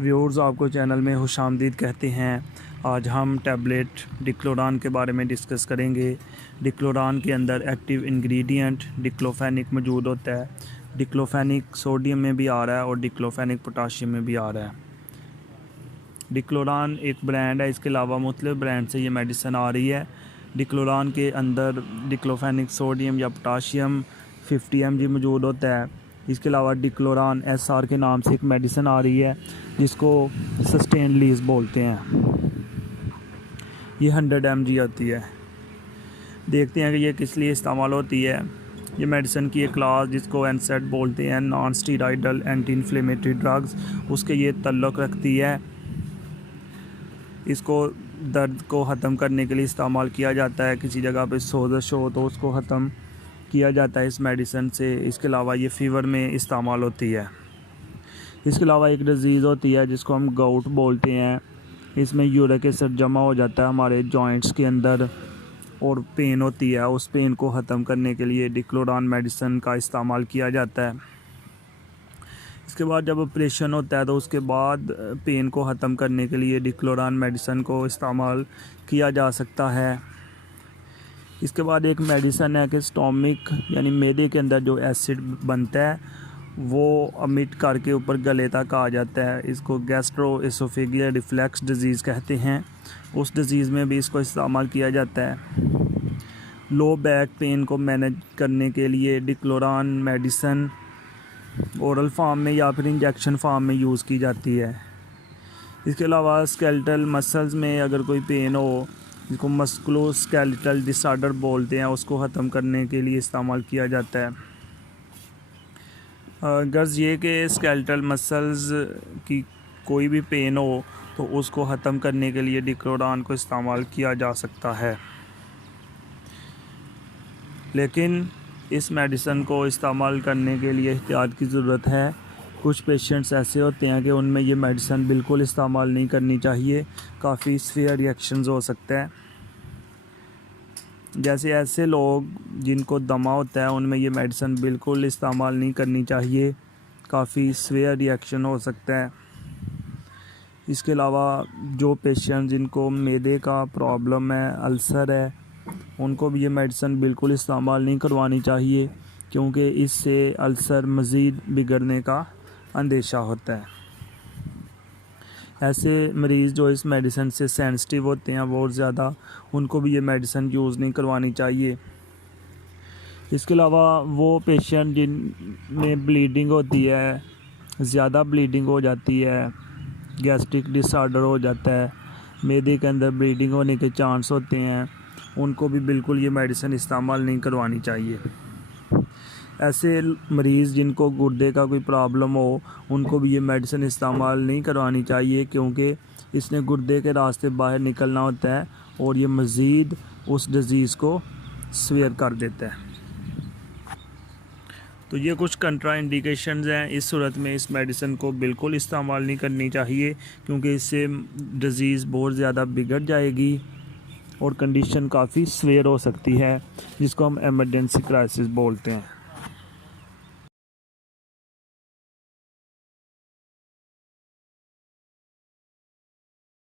Viewers, आपको channel में खुशामदीद कहते हैं। आज हम टैबलेट डिक्लोरान के बारे में डिस्कस करेंगे। डिक्लोरान के अंदर एक्टिव इंग्रेडिएंट डिक्लोफेनिक मौजूद होता है। डिक्लोफेनिक सोडियम में भी आ रहा है और डिक्लोफेनिक पोटाशियम में भी आ रहा है। डिक्लोरान एक ब्रांड है, इसके अलावा मुख्तलिफ ब्रांड से ये मेडिसिन आ रही है। डिक्लोरान के अंदर डिक्लोफेनिक सोडियम या पोटाशियम 50 mg मौजूद होता है। इसके अलावा डिक्लोरान SR के नाम से एक मेडिसिन आ रही है जिसको सस्टेन रिलीज बोलते हैं। ये 100 mg आती है। देखते हैं कि ये किस लिए इस्तेमाल होती है। ये मेडिसिन की एक क्लास जिसको NSAID बोलते हैं, non steroidal anti inflammatory drugs, उसके ये तल्लुक़ रखती है। इसको दर्द को ख़त्म करने के लिए इस्तेमाल किया जाता है। किसी जगह पे सोजश हो तो उसको ख़त्म किया जाता है इस मेडिसिन से। इसके अलावा ये फ़ीवर में इस्तेमाल होती है। इसके अलावा एक डिज़ीज़ होती है जिसको हम गाउट बोलते हैं। इसमें यूरिक एसिड जमा हो जाता है हमारे जॉइंट्स के अंदर और पेन होती है। उस पेन को ख़त्म करने के लिए डिक्लोरान मेडिसिन का इस्तेमाल किया जाता है। इसके बाद जब ऑपरेशन होता है तो उसके बाद पेन को ख़त्म करने के लिए डिक्लोरान मेडिसिन को इस्तेमाल किया जा सकता है। इसके बाद एक मेडिसिन है कि स्टोमिक यानी मैदे के अंदर जो एसिड बनता है वो अमिट करके ऊपर गले तक आ जाता है। इसको गैस्ट्रोएसोफेजियल रिफ्लक्स डिज़ीज़ कहते हैं। उस डिज़ीज़ में भी इसको इस्तेमाल किया जाता है। लो बैक पेन को मैनेज करने के लिए डिक्लोरान मेडिसिन ओरल फार्म में या फिर इंजेक्शन फार्म में यूज़ की जाती है। इसके अलावा स्केलेटल मसल्स में अगर कोई पेन हो, जिसको मस्कुलोस्केलेटल डिसऑर्डर बोलते हैं, उसको ख़त्म करने के लिए इस्तेमाल किया जाता है। गर्ज ये कि स्केलेटल मसल्स की कोई भी पेन हो तो उसको ख़त्म करने के लिए डिक्लोरान को इस्तेमाल किया जा सकता है। लेकिन इस मेडिसिन को इस्तेमाल करने के लिए एहतियात की ज़रूरत है। कुछ पेशेंट्स ऐसे होते हैं कि उनमें ये मेडिसिन बिल्कुल इस्तेमाल नहीं करनी चाहिए। काफ़ी सीवियर रिएक्शंस हो सकते हैं। जैसे ऐसे लोग जिनको दमा होता है उनमें ये मेडिसिन बिल्कुल इस्तेमाल नहीं करनी चाहिए। काफ़ी सीवियर रिएक्शन हो सकता है। इसके अलावा जो पेशेंट जिनको मैदे का प्रॉब्लम है, अल्सर है, उनको भी ये मेडिसिन बिल्कुल इस्तेमाल नहीं करवानी चाहिए क्योंकि इससे अल्सर मज़ीद बिगड़ने का अंदेशा होता है। ऐसे मरीज़ जो इस मेडिसिन से सेंसिटिव होते हैं बहुत ज़्यादा, उनको भी ये मेडिसिन यूज़ नहीं करवानी चाहिए। इसके अलावा वो पेशेंट जिनमें ब्लीडिंग होती है, ज़्यादा ब्लीडिंग हो जाती है, गैस्ट्रिक डिसऑर्डर हो जाता है, मैदे के अंदर ब्लीडिंग होने के चांस होते हैं, उनको भी बिल्कुल ये मेडिसिन इस्तेमाल नहीं करवानी चाहिए। ऐसे मरीज़ जिनको गुर्दे का कोई प्रॉब्लम हो, उनको भी ये मेडिसिन इस्तेमाल नहीं करवानी चाहिए क्योंकि इसने गुर्दे के रास्ते बाहर निकलना होता है और ये मज़ीद उस डिज़ीज़ को सीवियर कर देता है। तो ये कुछ कंट्रा इंडिकेशंस हैं। इस सूरत में इस मेडिसिन को बिल्कुल इस्तेमाल नहीं करनी चाहिए क्योंकि इससे डिज़ीज़ बहुत ज़्यादा बिगड़ जाएगी और कंडीशन काफ़ी सीवियर हो सकती है, जिसको हम इमरजेंसी क्राइसिस बोलते हैं।